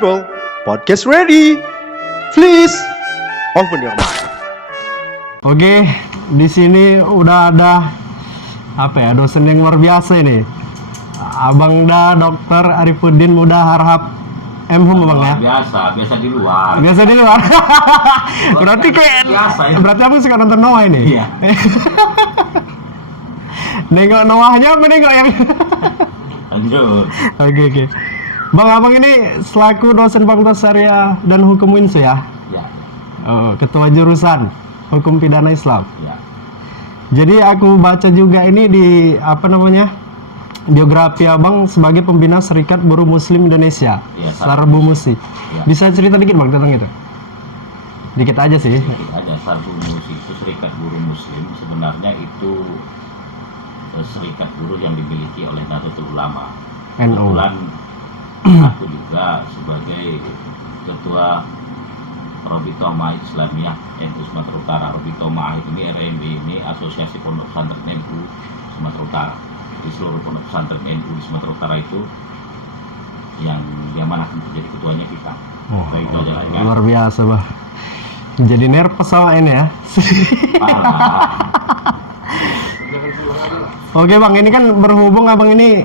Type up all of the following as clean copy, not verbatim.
people, podcast ready. Please open your mind. Oke, di sini udah ada dosen yang luar biasa ini. Abang Dr. Arifuddin Muda Harhab MHum Bang ya. Biasa di luar. Biasa di luar. Berarti kayak biasa ya. Berarti aku suka nonton Noah ini. Iya. Nengok Noahnya apa nengok yang Lanjut. Oke. Bang, abang ini selaku dosen Fakultas Syariah dan Hukum UINSU ya? Ya. Oh, ketua jurusan Hukum Pidana Islam. Ya. Jadi aku baca juga ini di biografi abang sebagai pembina Serikat Buruh Muslim Indonesia, Iya, Sarbu Musi. Ya. Bisa cerita dikit bang tentang itu? Dikit aja sih. Ada Sarbu Musi itu Serikat Buruh Muslim, sebenarnya itu serikat buruh yang dimiliki oleh Nahdlatul Ulama. NU. Kebetulan aku juga sebagai ketua Robitomah Islamiyah NU Sumatera Utara. Robitomah ini RMI ini Asosiasi Pondok Pesantren NU Sumatera Utara. Di seluruh pondok pesantren NU di Sumatera Utara itu yang diamanahkan menjadi ketuanya kita. Baik, itu aja lah ya. Luar biasa bah. Jadi nervous sama ini ya. Parah. Oke bang, ini kan berhubung abang ini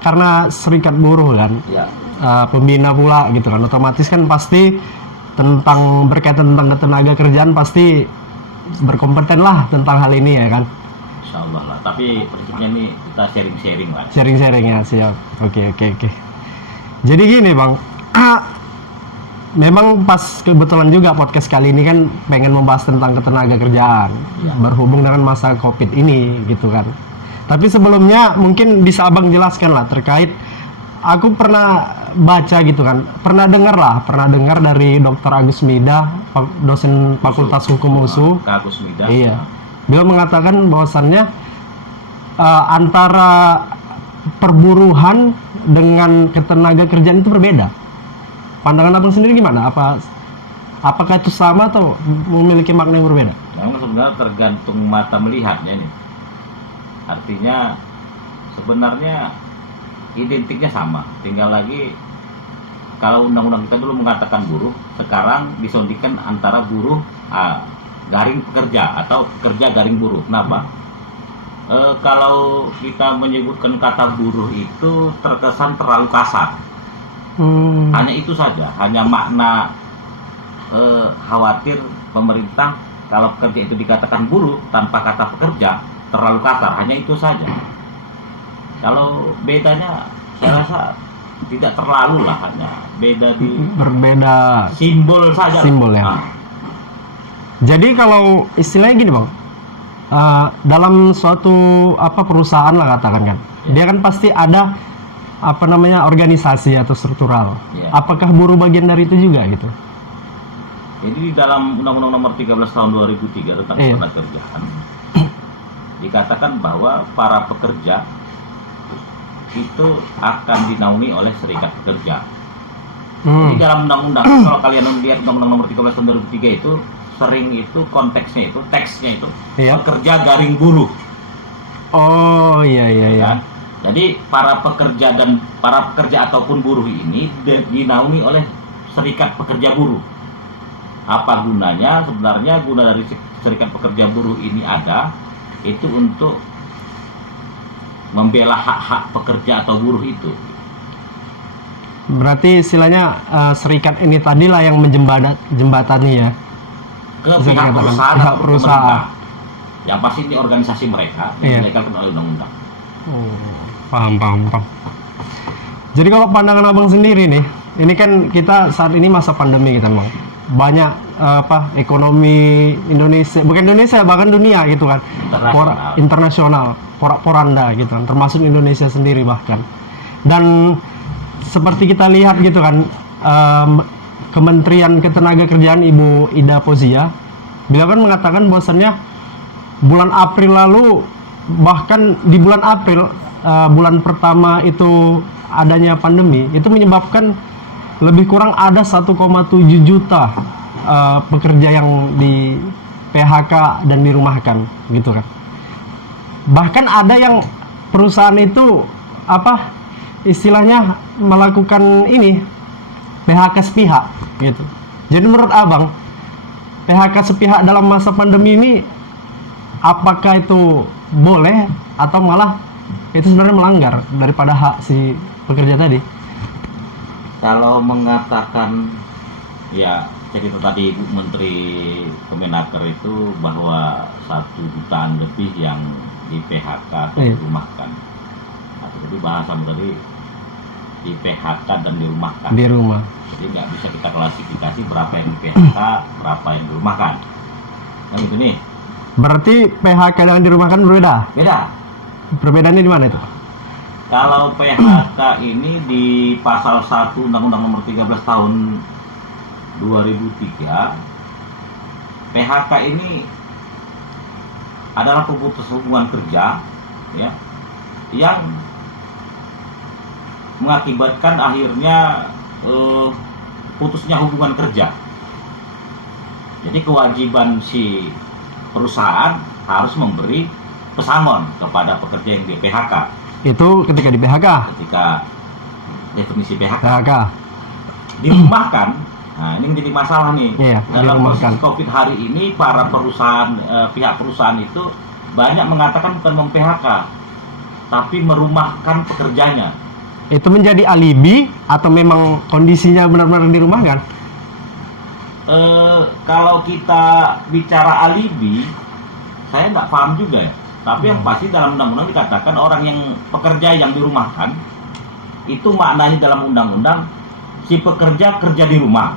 karena serikat buruh kan, Ya. pembina pula gitu kan, otomatis kan pasti berkaitan tentang ketenaga kerjaan pasti berkompeten lah tentang hal ini ya kan. Insya Allah lah. Tapi prinsipnya ini kita sharing-sharing lah. Sharing-sharing ya, siap. Oke. Jadi gini bang, memang pas kebetulan juga podcast kali ini kan pengen membahas tentang ketenaga kerjaan, Ya. berhubung dengan masa COVID ini gitu kan. Tapi sebelumnya mungkin bisa abang jelaskan lah terkait, aku pernah baca gitu kan, pernah dengar dari Dr. Agus Mida, dosen Fakultas Hukum UNSU. Agus Mida. Iya. Beliau mengatakan bahwasannya antara perburuhan dengan ketenaga kerjaan itu berbeda. Pandangan abang sendiri gimana? Apakah itu sama atau memiliki makna yang berbeda? Memang sebenarnya tergantung mata melihatnya nih. Artinya sebenarnya identiknya sama. Tinggal lagi kalau undang-undang kita dulu mengatakan buruh, sekarang disondingkan antara buruh garing pekerja atau pekerja garing buruh. Kenapa? Kalau kita menyebutkan kata buruh itu terkesan terlalu kasar. Hanya itu saja, hanya makna khawatir pemerintah kalau pekerja itu dikatakan buruh tanpa kata pekerja terlalu kasar, hanya itu saja. Kalau bedanya saya rasa tidak terlalu lah, hanya Berbeda simbol saja. Simbol ya. Jadi kalau istilahnya gini bang, dalam suatu perusahaan lah katakan kan, dia kan pasti ada organisasi atau struktural. Ya. Apakah buruh bagian dari itu juga gitu? Jadi di dalam Undang-Undang Nomor 13 Tahun 2003 tentang ketenaga kerjaan dikatakan bahwa para pekerja itu akan dinaungi oleh serikat pekerja. Jadi dalam undang-undang kalau kalian lihat Undang-Undang Nomor 13 Tahun 2003 itu sering itu konteksnya itu teksnya itu pekerja garing buruh. Oh iya. Kan? Jadi para pekerja ataupun buruh ini dinaungi oleh serikat pekerja buruh. Apa gunanya? Sebenarnya guna dari serikat pekerja buruh ini ada itu untuk membela hak-hak pekerja atau buruh itu. Berarti istilahnya serikat ini tadilah yang menjembatani ya Ke pihak perusahaan pihak atau perusahaan. pemerintah. Yang pasti ini organisasi mereka dilegalkan oleh undang-undang. Paham. Jadi kalau pandangan abang sendiri nih, ini kan kita saat ini masa pandemi kita bang, banyak ekonomi Indonesia, bukan Indonesia bahkan dunia gitu kan, internasional, porak-poranda gitu kan, termasuk Indonesia sendiri bahkan. Dan seperti kita lihat gitu kan, Kementerian Ketenagakerjaan Ibu Ida Fauzia, beliau kan mengatakan bahwasannya bulan April lalu, bahkan di bulan April bulan pertama itu adanya pandemi, itu menyebabkan lebih kurang ada 1,7 juta pekerja yang di PHK dan dirumahkan gitu kan. Bahkan ada yang perusahaan itu istilahnya melakukan ini PHK sepihak gitu. Jadi menurut abang, PHK sepihak dalam masa pandemi ini apakah itu boleh atau malah itu sebenarnya melanggar daripada hak si pekerja tadi? Kalau mengatakan ya cerita tadi Ibu Menteri Kemenaker itu bahwa 1 jutaan lebih yang di PHK atau dirumahkan. Atau jadi bahasa tadi di PHK dan dirumahkan. Di rumah. Jadi nggak bisa kita klasifikasi berapa yang di PHK, berapa yang dirumahkan. Kan gitu nih. Berarti PHK yang dirumahkan berbeda? Beda. Perbedaannya di mana itu, Pak? Kalau PHK ini di pasal 1 Undang-Undang Nomor 13 Tahun 2003, PHK ini adalah pemutus hubungan kerja ya, yang mengakibatkan akhirnya putusnya hubungan kerja. Jadi kewajiban si perusahaan harus memberi pesangon kepada pekerja yang di PHK. Itu ketika di PHK? Ketika definisi PHK. Dirumahkan, nah ini menjadi masalah nih. Iya, dalam dirumahkan. proses COVID hari ini para perusahaan, pihak perusahaan itu banyak mengatakan bukan mem-PHK, tapi merumahkan pekerjanya. Itu menjadi alibi atau memang kondisinya benar-benar dirumahkan? Kalau kita bicara alibi, saya nggak paham juga ya. Tapi yang pasti dalam undang-undang dikatakan orang yang pekerja yang dirumahkan itu maknanya dalam undang-undang si pekerja kerja di rumah.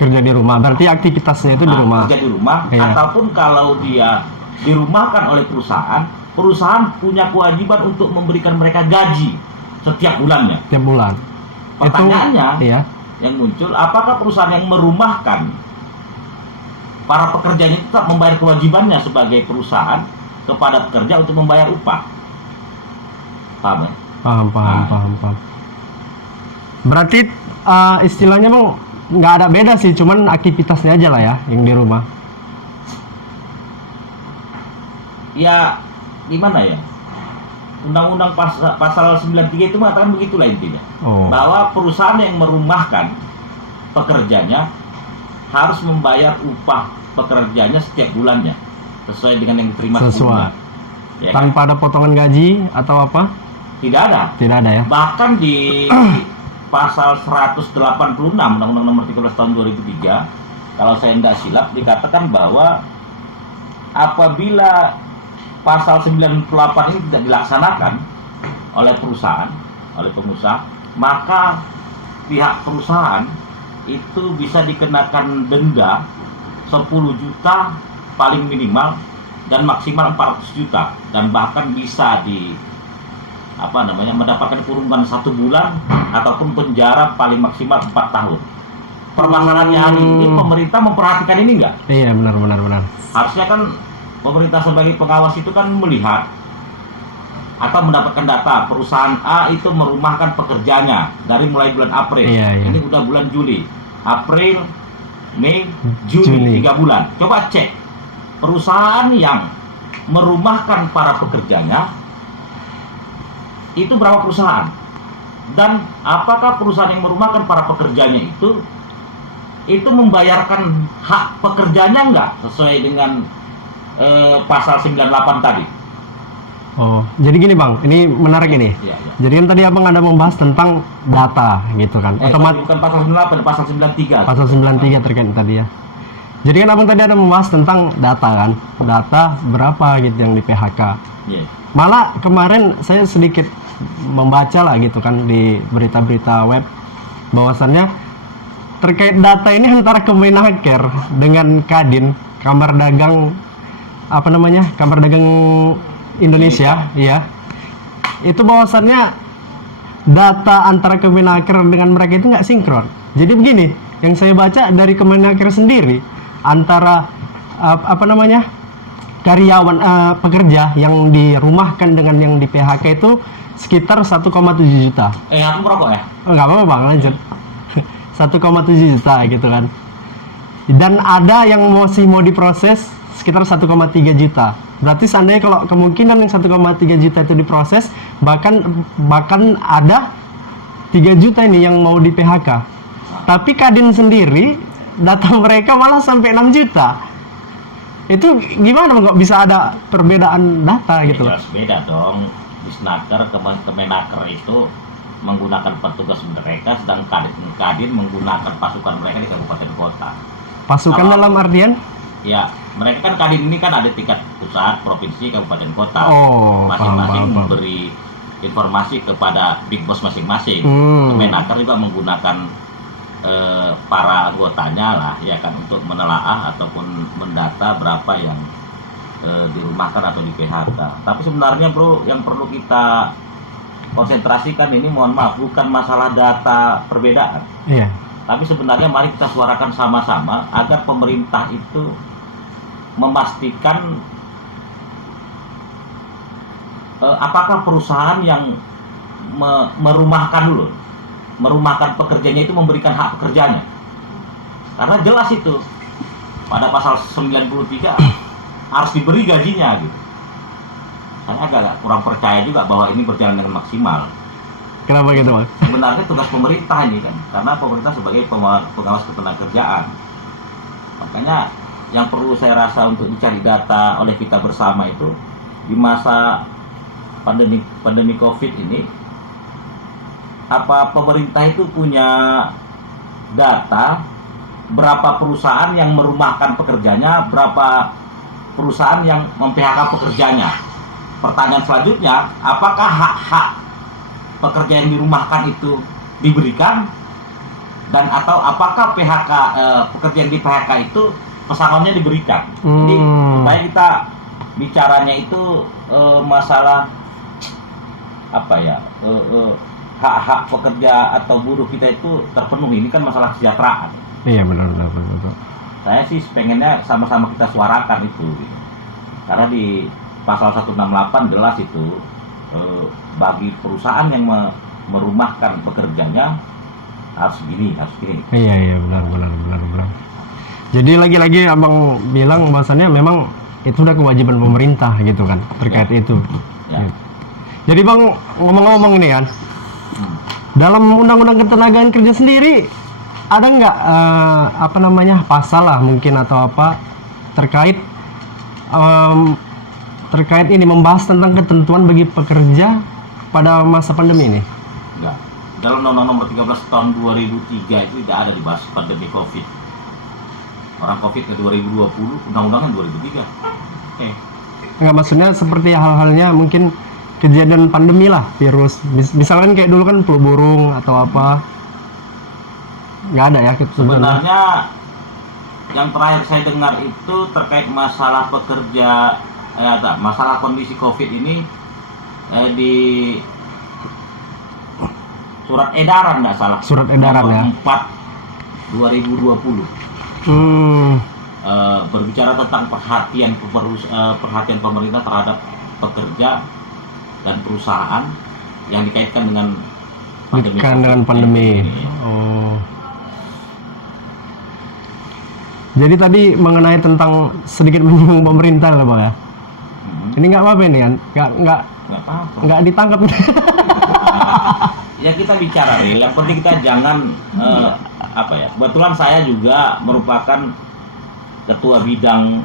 Kerja di rumah, berarti aktivitasnya itu di rumah. Kerja di rumah, Iya. ataupun kalau dia dirumahkan oleh perusahaan, perusahaan punya kewajiban untuk memberikan mereka gaji setiap bulannya. Tiap bulan. Pertanyaannya Iya. yang muncul, apakah perusahaan yang merumahkan para pekerjanya tetap membayar kewajibannya sebagai perusahaan kepada pekerja untuk membayar upah? Paham ya? Paham. Berarti istilahnya mau nggak ada beda sih, cuman aktivitasnya aja lah ya yang di rumah. Ya, gimana ya? Undang-Undang pasal 93 itu mengatakan begitulah intinya. Bahwa perusahaan yang merumahkan pekerjanya harus membayar upah pekerjanya setiap bulannya sesuai dengan yang diterima sebelumnya. Ya, tanpa ada potongan gaji atau apa? Tidak ada. Tidak ada ya. Bahkan di pasal 186 Undang-Undang Nomor 13 Tahun 2003, kalau saya tidak silap, dikatakan bahwa apabila pasal 98 ini tidak dilaksanakan oleh perusahaan, oleh pengusaha, maka pihak perusahaan itu bisa dikenakan denda 10 juta paling minimal dan maksimal 400 juta, dan bahkan bisa mendapatkan kurungan 1 bulan ataupun penjara paling maksimal 4 tahun. Permasalahannya hari ini pemerintah memperhatikan ini enggak? Iya, benar. Harusnya kan pemerintah sebagai pengawas itu kan melihat atau mendapatkan data perusahaan A itu merumahkan pekerjanya dari mulai bulan April. Iya. Ini udah bulan Juli, April, Mei, Juni, 3 bulan. Coba cek perusahaan yang merumahkan para pekerjanya itu berapa perusahaan, dan apakah perusahaan yang merumahkan para pekerjanya itu membayarkan hak pekerjanya enggak sesuai dengan pasal 98 tadi. Oh, jadi gini Bang, ini menarik ini. Iya. Jadi kan tadi Abang ada membahas tentang data gitu kan. Bukan pasal 98, pasal 93. Pasal 93 terkait tadi ya. Jadi kan Abang tadi ada membahas tentang data kan. Data berapa gitu yang di PHK. Iya. Malah kemarin saya sedikit membaca lah gitu kan di berita-berita web bahwasannya terkait data ini antara Kemenaker dengan Kadin, Kamar Dagang Kamar Dagang Indonesia, ya. Itu bahwasannya data antara Kemenaker dengan mereka itu nggak sinkron. Jadi begini, yang saya baca dari Kemenaker sendiri antara karyawan pekerja yang dirumahkan dengan yang di PHK itu sekitar 1,7 juta. Aku merokok ya? Nggak apa-apa Bang, lanjut. 1,7 juta gitu kan. Dan ada yang masih mau diproses sekitar 1,3 juta. Berarti seandainya kalau kemungkinan yang 1,3 juta itu diproses, bahkan ada 3 juta ini yang mau di PHK. Tapi Kadin sendiri data mereka malah sampai 6 juta. Itu gimana kok bisa ada perbedaan data gitu? Jelas beda dong. Disnaker, Kemenaker itu menggunakan petugas mereka, sedang Kadin menggunakan pasukan mereka di kabupaten kota. Pasukan Kalau- dalam artian? Ya, mereka kan Kadin ini kan ada tingkat pusat, provinsi, kabupaten kota. Oh, Masing-masing paham. memberi informasi kepada big boss masing-masing. Kemenaker juga menggunakan para anggotanya lah, ya kan, untuk menelaah ataupun mendata berapa yang dirumahkan atau di PHK. Tapi sebenarnya bro, yang perlu kita konsentrasikan ini, mohon maaf, bukan masalah data perbedaan. Iya. Tapi sebenarnya mari kita suarakan sama-sama agar pemerintah itu memastikan apakah perusahaan yang merumahkan pekerjanya itu memberikan hak pekerjanya. Karena jelas itu pada pasal 93 harus diberi gajinya gitu. Saya agak kurang percaya juga bahwa ini berjalan dengan maksimal. Kenapa gitu, Bang? Sebenarnya tugas pemerintah ini kan, karena pemerintah sebagai pengawas ketenagakerjaan. Makanya yang perlu saya rasa untuk dicari data oleh kita bersama itu di masa pandemi COVID ini, apa pemerintah itu punya data berapa perusahaan yang merumahkan pekerjanya, berapa perusahaan yang mem-PHK pekerjanya. Pertanyaan selanjutnya, apakah hak-hak pekerja yang dirumahkan itu diberikan, dan atau apakah pekerja yang di PHK itu pesangonnya diberikan. Jadi supaya kita bicaranya itu masalah apa ya, hak-hak pekerja atau buruh kita itu terpenuhi. Ini kan masalah kesejahteraan. Iya, benar. Saya sih pengennya sama-sama kita suarakan itu gitu. Karena di pasal 168 jelas itu bagi perusahaan yang merumahkan pekerjanya harus gini. Iya, benar. Jadi lagi-lagi Abang bilang bahwasannya memang itu udah kewajiban pemerintah gitu kan terkait itu. Ya. Jadi Bang, ngomong-ngomong ini kan, dalam Undang-Undang Ketenagaan Kerja sendiri ada nggak pasal lah mungkin atau apa terkait ini membahas tentang ketentuan bagi pekerja pada masa pandemi ini? Enggak. Dalam Undang-Undang Nomor 13 Tahun 2003 itu tidak ada dibahas pandemi COVID. Orang COVID ke 2020, undang-undangnya 2003. Nggak, maksudnya seperti hal-halnya mungkin kejadian pandemi lah, virus. Misalkan kayak dulu kan flu burung atau apa. Nggak ada ya? Sebenarnya yang terakhir saya dengar itu terkait masalah pekerja, masalah kondisi COVID ini di surat edaran nggak salah. Surat edaran ya. 4 2020. Berbicara tentang perhatian pemerintah terhadap pekerja dan perusahaan yang dikaitkan dengan pandemi. Oh. Jadi tadi mengenai tentang sedikit menyinggung pemerintah lah Bang ya. Ini nggak apa-apa ini kan? Nggak ditangkap. Ya kita bicara real. Yang penting kita jangan kebetulan saya juga merupakan ketua bidang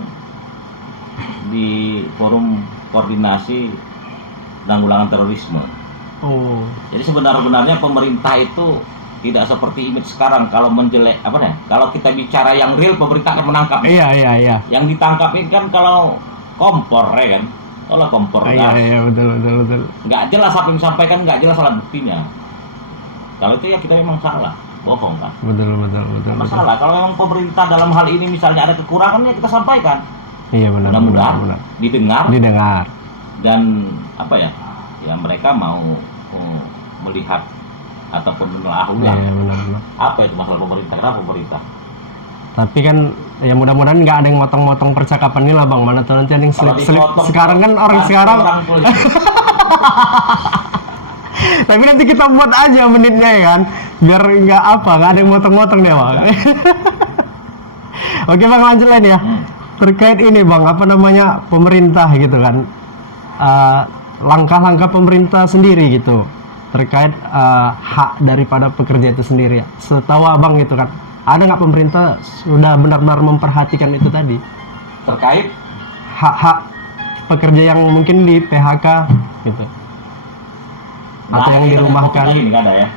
di forum koordinasi penanggulangan terorisme. Oh. Jadi sebenarnya pemerintah itu tidak seperti image sekarang. Kalau kalau kita bicara yang real, pemerintah akan menangkap. Iya. Yang ditangkap ini kan kalau kompor ya kan. Kalau kompor gas. Iya, betul. Nggak jelas apa yang disampaikan, nggak jelas alat buktinya. Kalau itu ya kita memang salah, bohong kan. Betul. Masalah. Kalau memang pemerintah dalam hal ini misalnya ada kekurangan, ya kita sampaikan. Iya, benar. Mudah-mudahan didengar. Dan ya mereka mau melihat ataupun menelaah ulang. Iya, benar. Apa itu masalah pemerintah? Kenapa pemerintah? Tapi kan ya mudah-mudahan nggak ada yang motong-motong percakapan ini lah Bang. Mana tuh nanti ada yang selip-selip. Sekarang kan orang sekarang. Tapi nanti kita buat aja menitnya ya kan, biar nggak ada yang motong-motong deh Bang. Oke Bang, lanjut lain ya. Terkait ini Bang, pemerintah gitu kan, langkah-langkah pemerintah sendiri gitu terkait hak daripada pekerja itu sendiri. Setahu abang gitu kan, ada nggak pemerintah sudah benar-benar memperhatikan itu tadi, Terkait hak-hak pekerja yang mungkin di PHK gitu, atau yang dirumahkan? Ini nggak ada ya.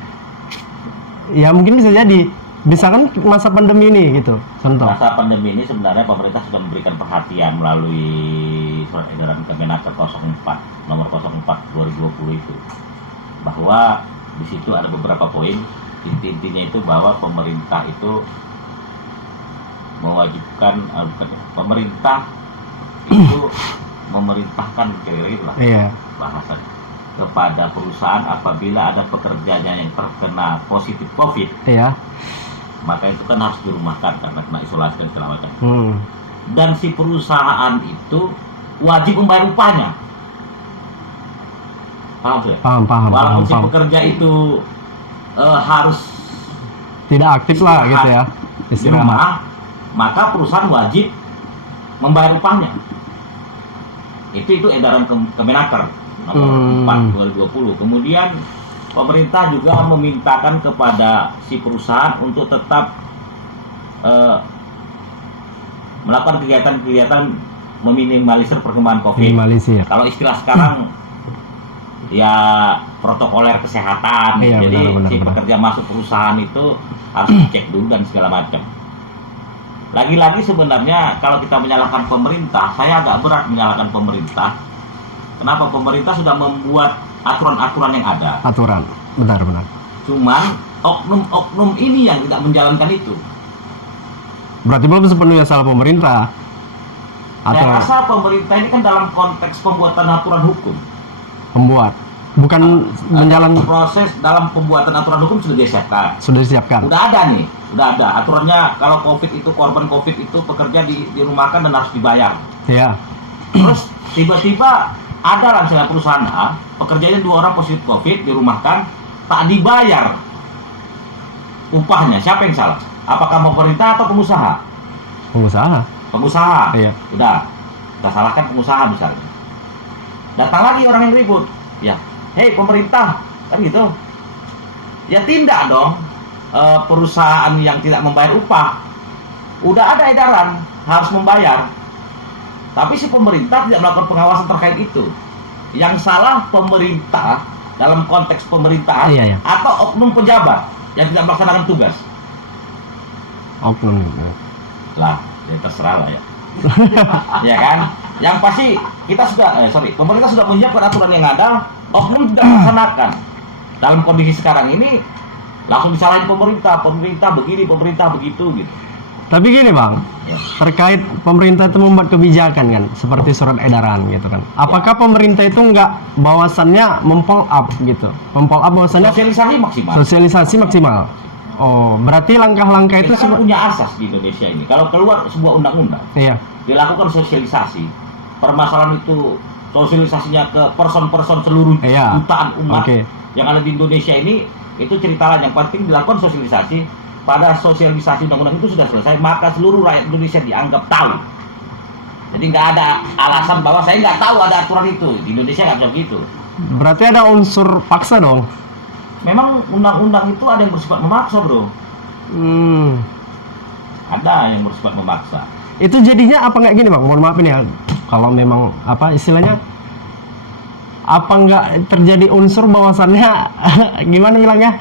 Ya mungkin bisa jadi, bisa kan masa pandemi ini gitu, contoh. Masa pandemi ini sebenarnya pemerintah sudah memberikan perhatian melalui surat edaran Kemenaker 04 nomor 04 2020 itu, bahwa di situ ada beberapa poin. Intinya itu bahwa pemerintah itu mewajibkan pemerintah itu memerintahkan kira-kira itulah bahasa kepada perusahaan apabila ada pekerjanya yang terkena positif COVID, maka itu kan harus dirumahkan karena kena isolasi dan segala macam. Dan si perusahaan itu wajib membayar upahnya. Paham sih? Paham. Walaupun si pekerja itu harus tidak aktif lah gitu ya, di rumah, maka perusahaan wajib membayar upahnya. Itu edaran Kemenaker nomor 4 2020. Kemudian pemerintah juga memintakan kepada si perusahaan untuk tetap melakukan kegiatan-kegiatan meminimalisir perkembangan COVID. Kalau istilah sekarang ya protokoler kesehatan. Jadi si pekerja masuk perusahaan itu harus dicek dulu dan segala macam. Lagi-lagi sebenarnya kalau kita menyalahkan pemerintah, saya agak berat menyalahkan pemerintah. Kenapa? Pemerintah sudah membuat aturan-aturan yang ada. Aturan, benar. Cuman oknum-oknum ini yang tidak menjalankan itu. Berarti belum sepenuhnya salah pemerintah. Saya rasa pemerintah ini kan dalam konteks pembuatan aturan hukum. Bukan menjalankan proses dalam pembuatan aturan hukum sudah disiapkan. Udah ada aturannya. Kalau COVID itu, korban COVID itu pekerja dirumahkan dan harus dibayar. Iya. Terus tiba-tiba ada lah misalnya perusahaan A, pekerjanya 2 orang positif COVID dirumahkan, tak dibayar upahnya. Siapa yang salah? Apakah pemerintah atau pengusaha? Pengusaha. Iya. Udah, kita salahkan pengusaha misalnya. Datang lagi orang yang ribut, ya, hei pemerintah, kan gitu. Ya tindak dong perusahaan yang tidak membayar upah. Udah ada edaran harus membayar, tapi si pemerintah tidak melakukan pengawasan terkait itu. Yang salah pemerintah dalam konteks pemerintahan atau oknum pejabat yang tidak melaksanakan tugas. Oknum lah, ya terserah lah ya. Ya kan? Yang pasti kita pemerintah sudah menyiapkan aturan yang ada, oknum tidak melaksanakan. Dalam kondisi sekarang ini langsung disalahin pemerintah begini, pemerintah begitu gitu. Tapi gini Bang, terkait pemerintah itu membuat kebijakan kan, seperti surat edaran gitu kan. Apakah pemerintah itu nggak bahwasannya mempol up gitu? Mempol up bahwasannya sosialisasi maksimal. Oh, berarti langkah-langkah itu kan punya asas di Indonesia ini. Kalau keluar sebuah undang-undang, dilakukan sosialisasi. Permasalahan itu sosialisasinya ke person-person seluruh jutaan umat yang ada di Indonesia ini, itu cerita lain. Yang penting dilakukan sosialisasi. Pada sosialisasi undang-undang itu sudah selesai, maka seluruh rakyat Indonesia dianggap tahu. Jadi nggak ada alasan bahwa saya nggak tahu ada aturan itu. Di Indonesia nggak bisa begitu. Berarti ada unsur paksa dong? Memang undang-undang itu ada yang bersifat memaksa, bro. Ada yang bersifat memaksa. Itu jadinya apa nggak gini Bang? Mohon maaf ini ya. Kalau memang apa istilahnya, apa nggak terjadi unsur bahwasannya gimana bilangnya?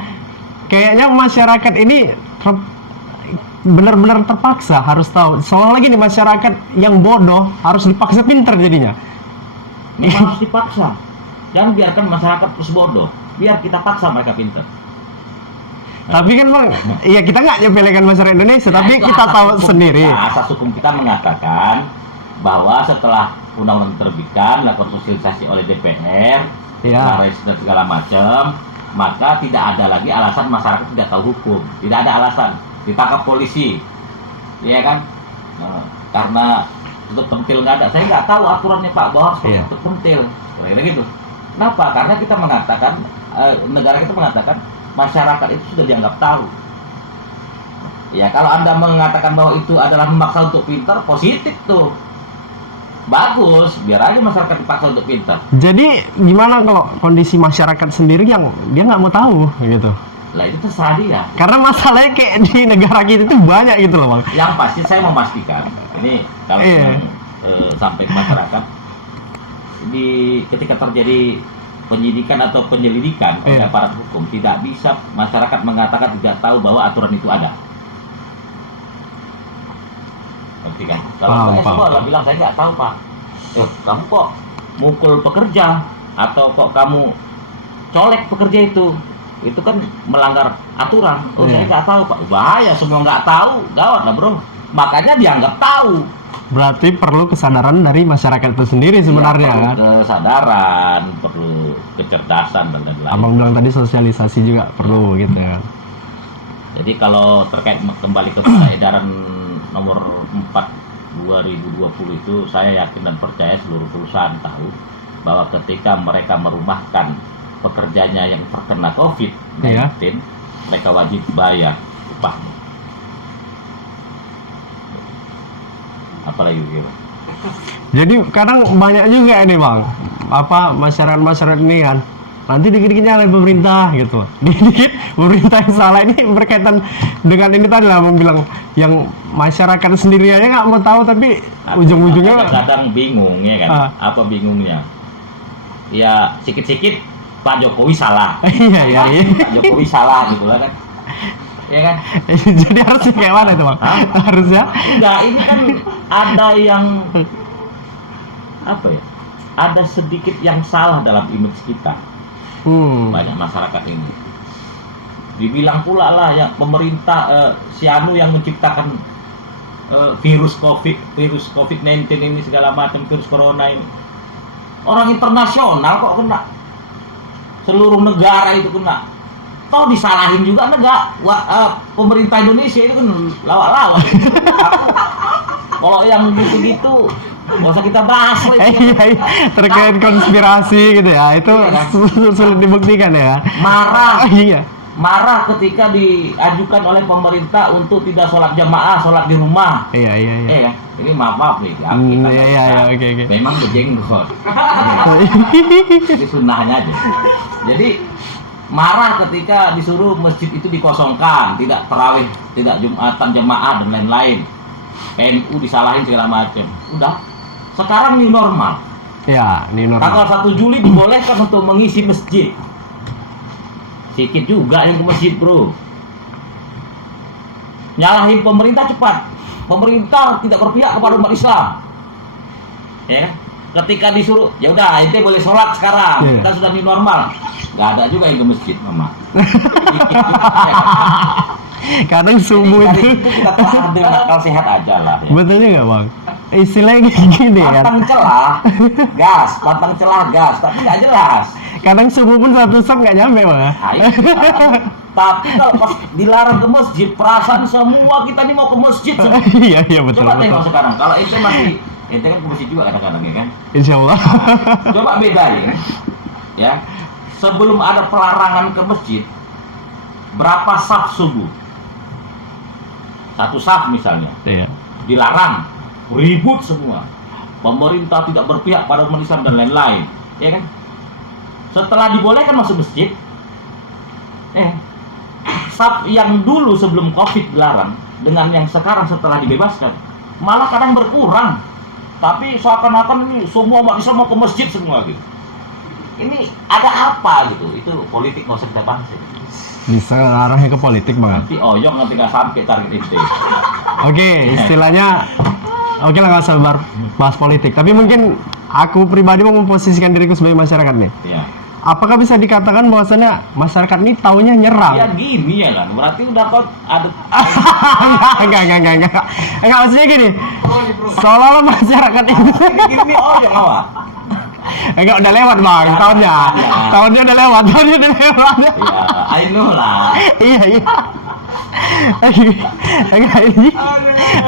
Kayaknya masyarakat ini benar-benar terpaksa harus tahu. Soalnya lagi nih masyarakat yang bodoh harus dipaksa pintar jadinya. Memang harus dipaksa. Jangan biarkan masyarakat terus bodoh. Biar kita paksa mereka pintar. Tapi kan Bang, iya kita nggak nyepelekan masyarakat Indonesia, tapi kita tahu sendiri. Asas hukum kita mengatakan bahwa setelah undang-undang diterbitkan, lakukan sosialisasi oleh DPR, dan segala macam, maka tidak ada lagi alasan masyarakat tidak tahu hukum. Tidak ada alasan ditangkap polisi, ya kan? Karena tutup pentil nggak ada. Saya nggak tahu aturannya Pak bahwa tutup pentil, kira-kira gitu. Kenapa? Karena kita mengatakan negara kita mengatakan masyarakat itu sudah dianggap tahu. Ya kalau Anda mengatakan bahwa itu adalah memaksa untuk pintar, positif tuh. bagus, biar aja masyarakat dipaksa untuk pintar. Jadi gimana kalau kondisi masyarakat sendiri yang dia nggak mau tahu gitu? Lah itu terserah dia. Karena masalahnya kayak di negara kita itu banyak gitu loh bang. Yang pasti saya memastikan ini kalau Iya. sampai ke masyarakat, ketika terjadi penyidikan atau penyelidikan oleh Iya. aparat hukum, tidak bisa masyarakat mengatakan tidak tahu bahwa aturan itu ada. Ngerti kan? Kalau Paham, saya paham. sekolah bilang saya nggak tahu pak. Kamu kok mukul pekerja atau kok kamu colek pekerja itu kan melanggar aturan. Saya Iya. nggak tahu pak. Bahaya, semua nggak tahu, gawat lah bro. Makanya dianggap tahu. Berarti perlu kesadaran dari masyarakat itu sendiri sebenarnya Ya, perlu kan. kesadaran, perlu kecerdasan dan lain-lain. Abang bilang tadi sosialisasi juga perlu gitu ya. Jadi kalau terkait kembali ke edaran nomor 4 2020 itu, saya yakin dan percaya seluruh perusahaan tahu bahwa ketika mereka merumahkan pekerjanya yang terkena COVID-19, Iya. mereka wajib bayar upahnya. Apalagi gitu. Jadi kadang banyak juga ini bang, apa masyarakat ini kan nanti dikit-dikit nyalain pemerintah gitu, dikit pemerintah yang salah. Ini berkaitan dengan ini tadi lah, abang bilang yang masyarakat sendiri aja nggak mau tahu tapi ujung-ujungnya kadang bingung ya kan. Apa bingungnya? Ya sikit-sikit Pak Jokowi salah. iya iya iya. Pak Jokowi salah gitu lah kan. Ya kan? Jadi harusnya kayak mana itu bang? Hah? Harusnya Enggak, ini kan ada yang apa ya? Ada sedikit yang salah dalam image kita. Banyak masyarakat ini. Dibilang pula lah ya pemerintah si Anu yang menciptakan virus COVID-19 ini segala macam, virus corona ini. Orang internasional kok kena. Seluruh negara itu kena. Toh disalahin juga pemerintah Indonesia itu kan lawak-lawak. Kalau yang gitu-gitu nggak usah kita bahas lah itu. iya, iya. Terkait konspirasi gitu ya, itu Iya, kan? sulit dibuktikan ya. Marah Iya. marah ketika diajukan oleh pemerintah untuk tidak sholat jamaah, sholat di rumah. Iya iya iya. Ya, ini maaf nih, ya, Hmm, kita iya, nggak iya, bisa. iya, oke, oke. Memang berjenggot. Ini sunnahnya aja. Jadi marah ketika disuruh masjid itu dikosongkan, tidak tarawih, tidak jumatan jamaah dan lain-lain. NU disalahin segala macam. Udah. Sekarang new normal. Ya, ini normal. Tanggal 1 Juli dibolehkan untuk mengisi masjid. Sedikit juga yang ke masjid, bro. Nyalahin pemerintah cepat. Pemerintah tidak berpihak kepada umat Islam. Ya kan? Ketika disuruh, ya udah, ente boleh sholat sekarang. Iya. Kita sudah new normal. Gak ada juga yang ke masjid, mama. Sedikit juga, ya kan? Kadang subuh Dari itu. situ kita telah dengan akal sehat aja lah. Ya. Betul juga bang. Istilahnya kayak gini kan. Pantang celah, gas. Pantang celah, gas. Tapi nggak jelas. Kadang subuh pun satu jam nggak nyampe bang. Nah, itu. Tapi kalau pas dilarang ke masjid, perasaan semua kita nih mau ke masjid. Iya iya betul. Coba betul. tengok sekarang. Kalau ente masih, ente kan ke masjid juga kadang-kadang ya kan. Insya Allah. Coba bedain, ya. Sebelum ada pelarangan ke masjid, berapa saf subuh? Satu saf misalnya, Iya. dilarang, ribut semua. Pemerintah tidak berpihak pada umat Islam dan lain-lain, ya kan? Setelah dibolehkan masuk masjid, saf yang dulu sebelum COVID dilarang dengan yang sekarang setelah dibebaskan, malah kadang berkurang. Tapi seakan-akan ini semua umat Islam mau ke masjid semua gitu. Ini ada apa gitu? Itu politik nggak usah kita bahas ya. Bisa arahnya ke politik banget. Nanti oyong nanti nggak sampai target itu. Oke, istilahnya oke lah nggak usah bahas politik. Tapi mungkin aku pribadi mau memposisikan diriku sebagai masyarakat nih. Ya. Apakah bisa dikatakan bahwasannya masyarakat ini taunya nyerang? Ya gini ya kan. Berarti udah kok ada enggak. Enggak maksudnya gini. Seolah-olah masyarakat itu gini oyong awak. enggak udah lewat bang tahunnya. Ya. Tahunnya udah lewat. Ya, I know lah. Iya.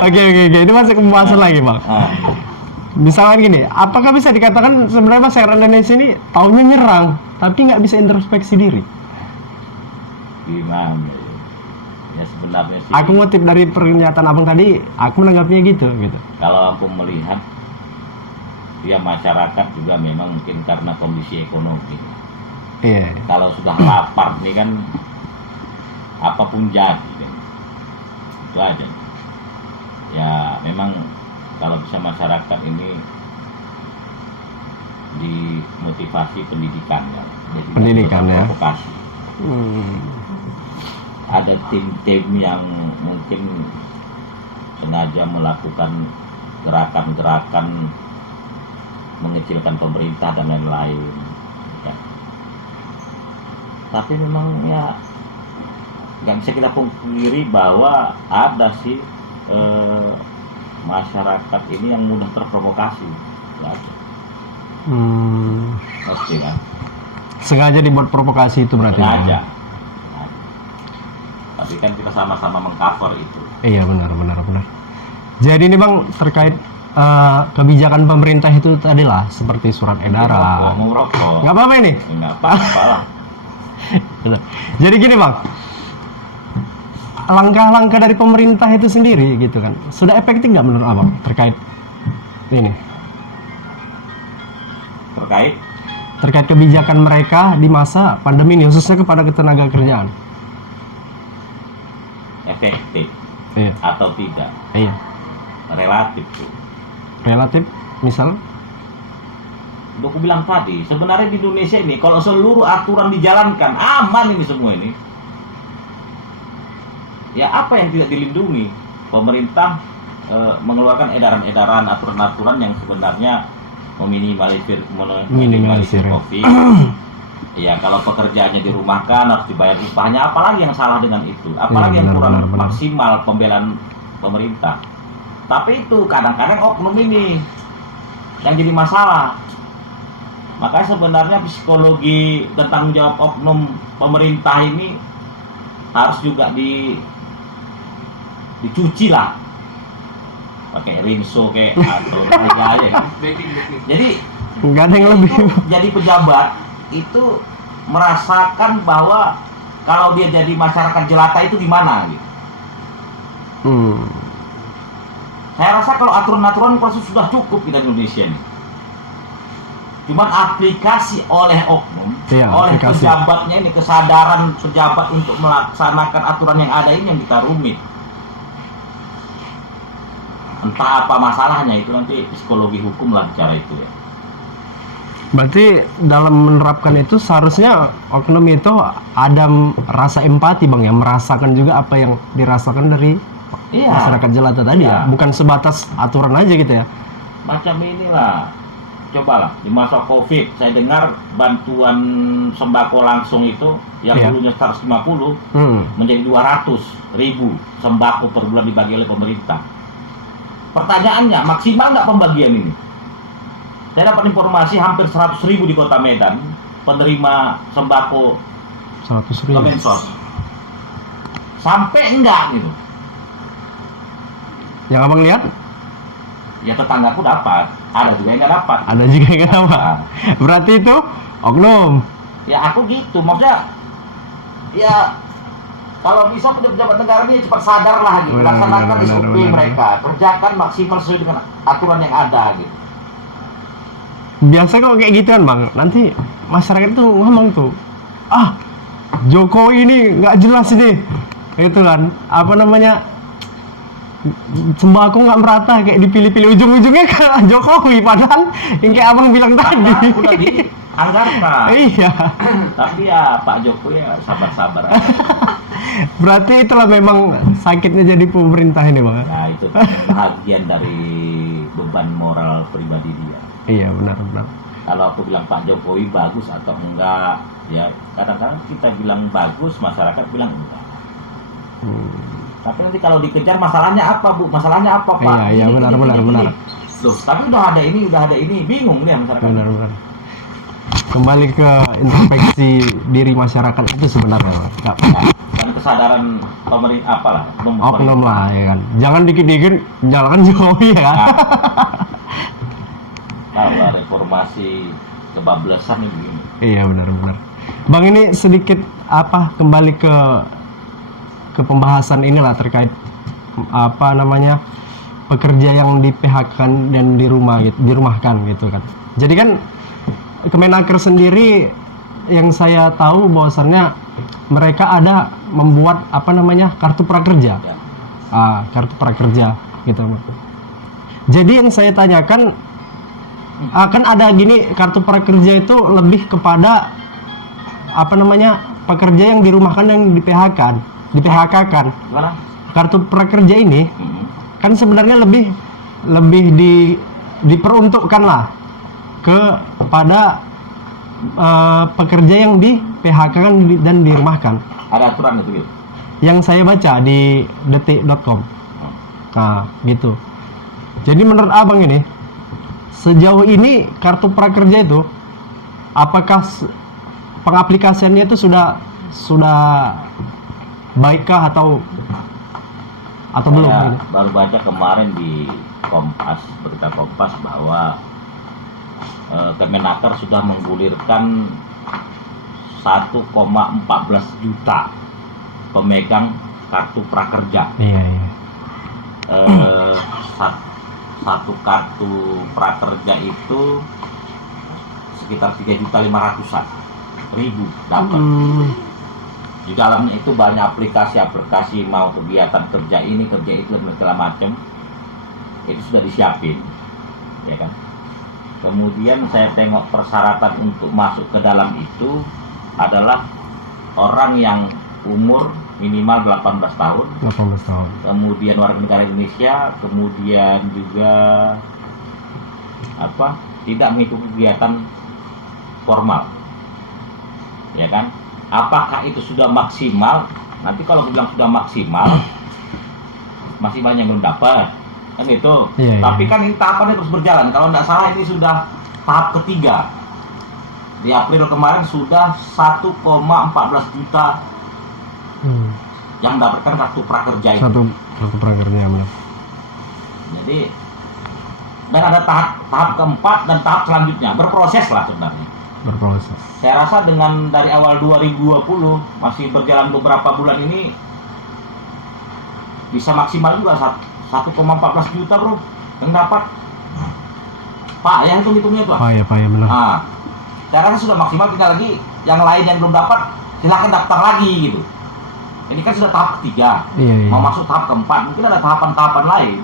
Oke. Ini masih pembahasan lagi bang. Nah, Misalkan gini, apakah bisa dikatakan sebenarnya masyarakat Indonesia ini taunya nyerang, tapi nggak bisa introspeksi diri? gimana? Ya sebenarnya sih. Aku ngutip dari pernyataan abang tadi, aku menanggapinya gitu. Kalau aku melihat ya masyarakat juga memang mungkin karena kondisi ekonomi. Iya. Kalau sudah lapar nih kan apapun jadi kan. Itu aja. Ya memang kalau bisa masyarakat ini dimotivasi pendidikan ya. Jadi Pendidikan ya. provokasi. Ada tim-tim yang mungkin sengaja melakukan gerakan-gerakan mengecilkan pemerintah dan lain-lain ya. Tapi memang ya nggak bisa kita pungkiri bahwa ada sih masyarakat ini yang mudah terprovokasi ya. Pasti kan Sengaja dibuat provokasi itu berarti. sengaja. Tapi kan kita sama-sama mengcover itu. Iya, benar. Jadi ini Bang, terkait kebijakan pemerintah itu tadi lah, seperti surat edaran. Mau rokok Nggak apa-apa ini. nggak apa-apa lah. Jadi gini Bang, langkah-langkah dari pemerintah itu sendiri gitu kan, sudah efektif nggak menurut Abang terkait ini? Terkait kebijakan mereka di masa pandemi ini, khususnya kepada ketenaga kerjaan. Efektif Iya. atau tidak Iya. relatif tuh. Relatif, misal? Udah aku bilang tadi, sebenarnya di Indonesia ini kalau seluruh aturan dijalankan aman ini semua ini. Ya apa yang tidak dilindungi? Pemerintah mengeluarkan edaran-edaran, aturan-aturan yang sebenarnya meminimalisir COVID. Ya kalau pekerjaannya dirumahkan harus dibayar upahnya, apalagi yang salah dengan itu? Apalagi yang kurang maksimal pembelaan pemerintah. Tapi itu kadang-kadang oknum ini yang jadi masalah. Makanya sebenarnya psikologi tentang jawab oknum pemerintah ini harus juga dicuci lah, pakai rinso kayak atau aja kan. Jadi Nggak ada yang lebih. jadi pejabat itu merasakan bahwa kalau dia jadi masyarakat jelata itu gimana gitu. Saya rasa kalau aturan-aturan sudah cukup kita di Indonesia ini. Cuman aplikasi oleh oknum, oleh pejabatnya ini, kesadaran pejabat untuk melaksanakan aturan yang ada ini yang kita rumit. Entah apa masalahnya, itu nanti psikologi hukum lah cara itu ya. Berarti dalam menerapkan itu seharusnya oknum itu ada rasa empati Bang, yang merasakan juga apa yang dirasakan dari masyarakat jelata tadi ya, bukan sebatas aturan aja gitu ya. Macam inilah, cobalah di masa COVID saya dengar bantuan sembako langsung itu yang dulunya 150 menjadi 200.000 sembako per bulan dibagi oleh pemerintah. Pertanyaannya, maksimal nggak pembagian ini? Saya dapat informasi hampir 100.000 di Kota Medan penerima sembako 100.000. Kemensos. Sampai enggak gitu. Yang Abang lihat? Ya tetanggaku dapat, ada juga yang nggak dapat. Ada juga yang nggak dapat. Berarti itu oknum. Ya aku gitu, maksudnya ya kalau bisa pejabat negara ini cepat sadar lah gitu, laksanakan SOP mereka, kerjakan maksimal sesuai dengan aturan yang ada gitu. Biasa kok kayak gituan Bang, nanti masyarakat tuh ngomong tuh, Jokowi ini nggak jelas ini, itu kan, apa namanya, sembako nggak merata, kayak dipilih-pilih, ujung-ujungnya ke Jokowi, padahal yang kayak Abang bilang tadi. Udah dianggarkan. Iya. Tapi ya Pak Jokowi ya sabar-sabar aja. Berarti itulah memang sakitnya jadi pemerintah ini Bang. Nah itu bagian dari beban moral pribadi dia. Iya benar. Kalau aku bilang Pak Jokowi bagus atau enggak, ya kadang-kadang kita bilang bagus, masyarakat bilang enggak. Tapi nanti kalau dikejar masalahnya apa Bu? Masalahnya apa Pak? Iya benar. Loh, tapi udah ada ini, bingung nih masyarakat. Benar. Kembali ke introspeksi diri masyarakat itu sebenarnya. Enggak. Dan kesadaran pemerintah apalah, oknum lah ya kan. Jangan dikit-dikit menyalahkan Jokowi ya kan. Kalau reformasi kebablasan ini begini. Iya benar. Bang, ini sedikit kembali ke pembahasan inilah terkait apa namanya pekerja yang di PHK-kan dan dirumahkan gitu kan. Jadi kan Kemenaker sendiri yang saya tahu bahwasannya mereka ada membuat apa namanya kartu prakerja, kartu prakerja gitu. Jadi yang saya tanyakan, kan ada gini, kartu prakerja itu lebih kepada apa namanya pekerja yang dirumahkan yang di PHK-kan. Gimana? Kartu prakerja ini kan sebenarnya lebih diperuntukkan lah kepada pekerja yang di PHK kan dan dirumahkan. Ada aturan itu gitu. Yang saya baca di detik.com. Nah, gitu. Jadi menurut Abang ini, sejauh ini kartu prakerja itu apakah pengaplikasiannya itu sudah baikkah atau belum? Saya Gitu? baru baca kemarin di Kompas, berita Kompas bahwa Kemenaker sudah menggulirkan 1,14 juta pemegang kartu prakerja. Iya. Satu kartu prakerja itu sekitar 3.500.000 dapat. Di dalamnya itu banyak aplikasi mau kegiatan kerja ini, kerja itu, dan segala macam. Itu sudah disiapin, ya kan? Kemudian saya tengok persyaratan untuk masuk ke dalam itu adalah orang yang umur minimal 18 tahun. 18 tahun. Kemudian warga negara Indonesia, kemudian juga tidak mengikuti kegiatan formal. Ya kan? Apakah itu sudah maksimal? Nanti kalau bilang sudah maksimal, masih banyak yang belum dapat. Kan gitu. Iya. Tapi kan ini tahapannya terus berjalan. Kalau tidak salah ini sudah tahap ketiga. Di April kemarin sudah 1,14 juta yang mendapatkan kartu prakerja itu. Kartu prakerja, benar. Jadi, dan ada tahap keempat dan tahap selanjutnya. Berproses lah sebenarnya. Berproses. Saya rasa dengan dari awal 2020 masih berjalan beberapa bulan ini bisa maksimal juga 1,14 juta bro yang dapat. Pak ya hitungnya tuh. Pak ya benar. Nah, saya rasa sudah maksimal, tinggal lagi yang lain yang belum dapat silahkan daftar lagi gitu. Ini kan sudah tahap ketiga. Iya. Mau masuk tahap keempat, mungkin ada tahapan-tahapan lain.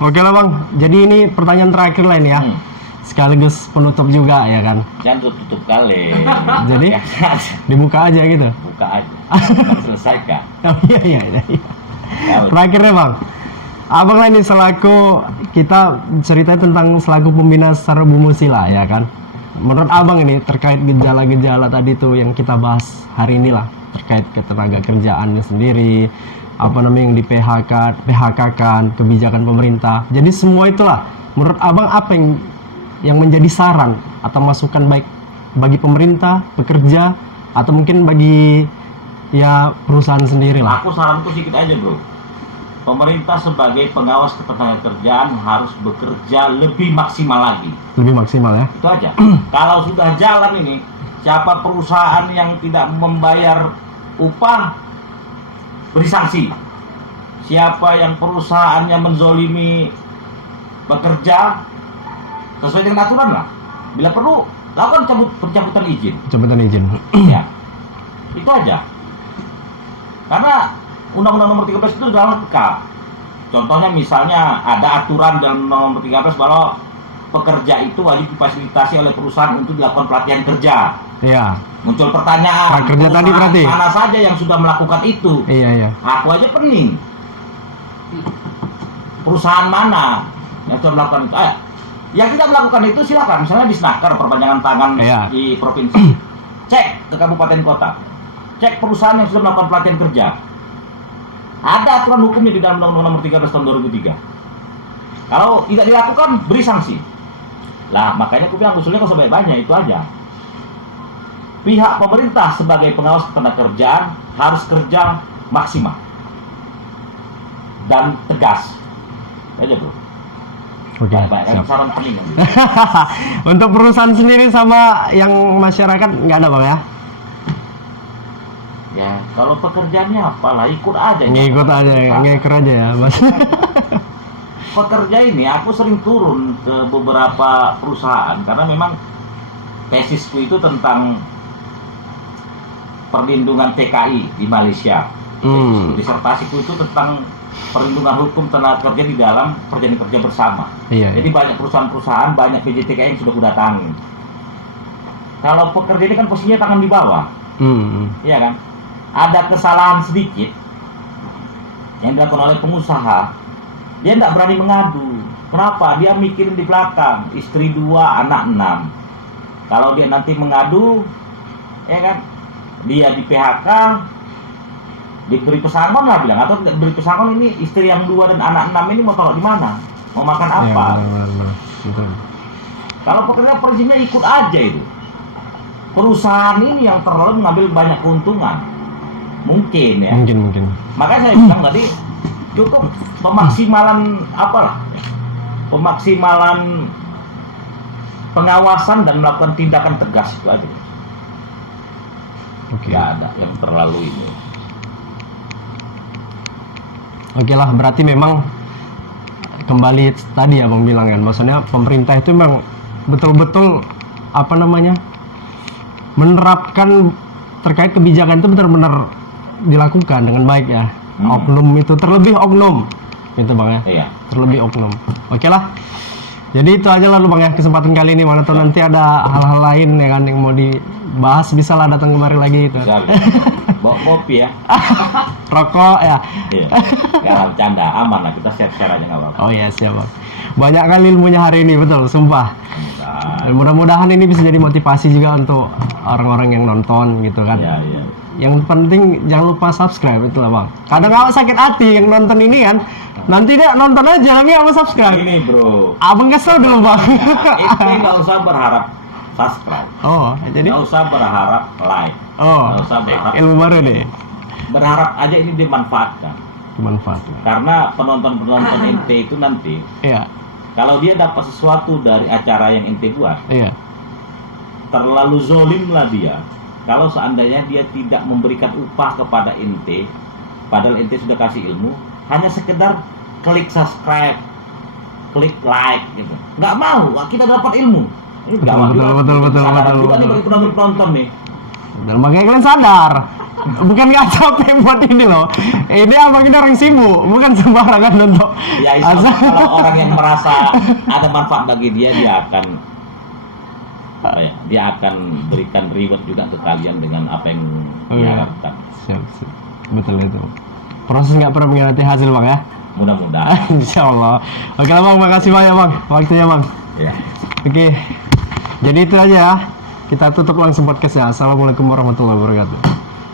Oke lah Bang, jadi ini pertanyaan terakhir lah ini ya. Sekaligus penutup juga ya kan. Jangan tutup kali. Jadi dibuka aja gitu. Buka aja. Selesaikan. Oh, iya. Terakhirnya Bang, Abang lah ini selaku, kita cerita tentang selaku pembina secara Bumusila ya kan. Menurut Abang ini terkait gejala-gejala tadi tuh yang kita bahas hari ini lah, terkait ketenaga kerjaannya sendiri, apa namanya yang di PHK kan, kebijakan pemerintah. Jadi semua itulah menurut Abang apa yang menjadi saran atau masukan baik bagi pemerintah, pekerja, atau mungkin bagi ya perusahaan sendiri lah. Aku saran itu sedikit aja bro. Pemerintah sebagai pengawas ketenagakerjaan harus bekerja lebih maksimal lagi. Lebih maksimal ya. Itu aja. Kalau sudah jalan ini, siapa perusahaan yang tidak membayar upah beri sanksi. Siapa yang perusahaannya menzolimi bekerja sesuai dengan aturan lah. Bila perlu lakukan pencabutan izin. Pencabutan izin. Ya, itu aja. Karena Undang-Undang Nomor 13 itu sudah lengkap. Contohnya misalnya ada aturan dalam Nomor 13 bahwa pekerja itu wajib difasilitasi oleh perusahaan untuk dilakukan pelatihan kerja. Iya. Muncul pertanyaan, Prakerja tadi berarti mana saja yang sudah melakukan itu? Iya. Aku aja pening. Perusahaan mana yang sudah melakukan itu? Yang tidak melakukan itu silakan. Misalnya di Snaker, perpanjangan tangan di provinsi. Cek ke kabupaten kota. Cek perusahaan yang sudah melakukan pelatihan kerja. Ada aturan hukumnya di dalam Undang-Undang Nomor 13 tahun 2003. Kalau tidak dilakukan, beri sanksi. Lah, makanya aku bilang usulnya kok sebanyak-banyak, itu aja. Pihak pemerintah sebagai pengawas ketenagakerjaan harus kerja maksimal dan tegas. Aja bro. Oke. Banyak saran penting. Untuk perusahaan sendiri sama yang masyarakat nggak ada Bang ya? aja. Kalau pekerjaannya apalah, ikut aja. Ngikut aja, ngeker aja ya, Mas. Pekerja ini aku sering turun ke beberapa perusahaan karena memang tesisku itu tentang perlindungan TKI di Malaysia. Disertasiku itu tentang perlindungan hukum tenaga kerja di dalam perjanjian kerja bersama. Iya. Jadi banyak perusahaan-perusahaan, banyak PJTKI yang sudah aku datangin. Kalau pekerja ini kan posisinya tangan di bawah, iya kan? Ada kesalahan sedikit yang dilakukan oleh pengusaha, dia tidak berani mengadu. Kenapa? Dia mikirin di belakang, istri 2, anak 6. Kalau dia nanti mengadu, ya kan? Dia di PHK, diberi pesangon lah bilang, atau tidak diberi pesangon, ini istri yang 2 dan anak 6 ini mau taruh di mana? Mau makan apa? Ya, benar. Kalau pekerja prinsipnya ikut aja itu. Perusahaan ini yang terlalu mengambil banyak keuntungan. Mungkin ya. Mungkin. Makanya saya bilang tadi cukup pemaksimalan apalah. Pemaksimalan pengawasan dan melakukan tindakan tegas itu aja. Oke. Nggak ada yang terlalu ini. Oke lah, berarti memang kembali tadi ya Bang bilang kan, maksudnya pemerintah itu memang betul-betul apa namanya menerapkan terkait kebijakan itu benar-benar dilakukan dengan baik ya. Oknum itu terlebih oknum gitu Bang ya. Iya. Terlebih oknum. Oke lah. Jadi itu aja lalu Bang ya kesempatan kali ini, mana tahu nanti ada hal-hal lain ya kan yang mau dibahas, bisa lah datang kemari lagi gitu. Bisa. Bawa kopi ya. Rokok ya. Iya. Ya bercanda, aman lah, kita share-share aja nggak apa-apa. Oh iya siap Bang. Banyak kali ilmunya hari ini, betul, sumpah. Dan mudah-mudahan ini bisa jadi motivasi juga untuk orang-orang yang nonton gitu kan. Iya, iya. Yang penting jangan lupa subscribe itu lah Bang. Kadang kalau sakit hati yang nonton ini kan, nanti dia nonton aja tapi nggak mau subscribe. Ini bro, Abang kesel dulu Bang. itu nggak usah berharap subscribe, Oh, jadi nggak usah berharap like, nggak usah berharap. ilmu baru deh. Berharap aja ini dimanfaatkan. Bermanfaat. Karena penonton-penonton ente itu nanti, Iya, kalau dia dapat sesuatu dari acara yang ente buat, iya. terlalu zolim lah dia. Kalau seandainya dia tidak memberikan upah kepada ente, padahal ente sudah kasih ilmu, hanya sekedar klik subscribe, klik like gitu. Nggak mau, kita dapat ilmu. Ini Betul, gawat juga. betul. Juga nih bagi penonton nih. Dan makanya kalian sadar, bukan nggak capek buat ini loh. Ini abang ini orang sibuk, bukan sembarangan untuk. Ya insya Allah, kalau orang yang merasa ada manfaat bagi dia, dia akan berikan reward juga ke kalian dengan apa yang diharapkan. Siap. Betul itu. Proses nggak pernah mengkhianati hasil Bang ya. Mudah-mudahan. Insya Allah. Oke lah Bang, makasih banyak Bang waktunya Bang. Ya. Oke, jadi itu aja ya. Kita tutup langsung podcastnya. Assalamualaikum warahmatullahi wabarakatuh.